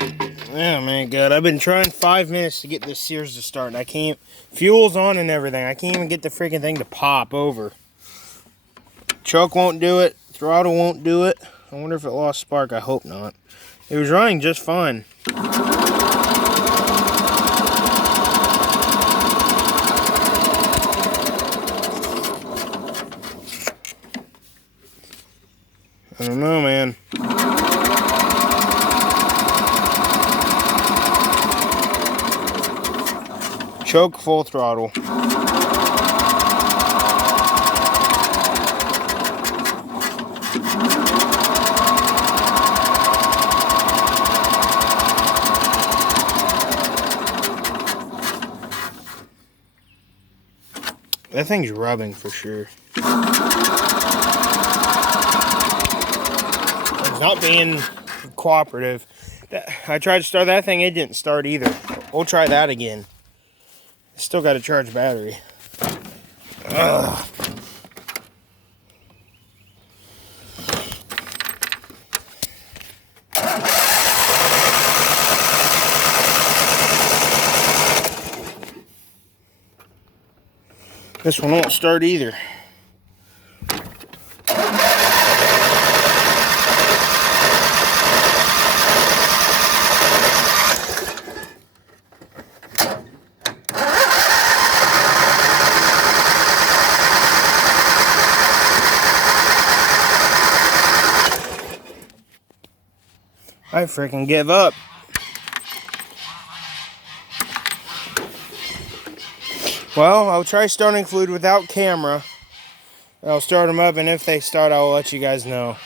Yeah, man, good. I've been trying 5 minutes to get this Sears to start, and I can't. Fuel's on and everything. I can't even get the freaking thing to pop over. Choke won't do it. Throttle won't do it. I wonder if it lost spark. I hope not. It was running just fine. I don't know, man. Choke full throttle. That thing's rubbing for sure. It's not being cooperative. I tried to start that thing, it didn't start either. We'll try that again. Still got to charge battery. Ugh. This one won't start either. I freaking give up. Well, I'll try starting fluid without camera. I'll start them up, and if they start, I'll let you guys know.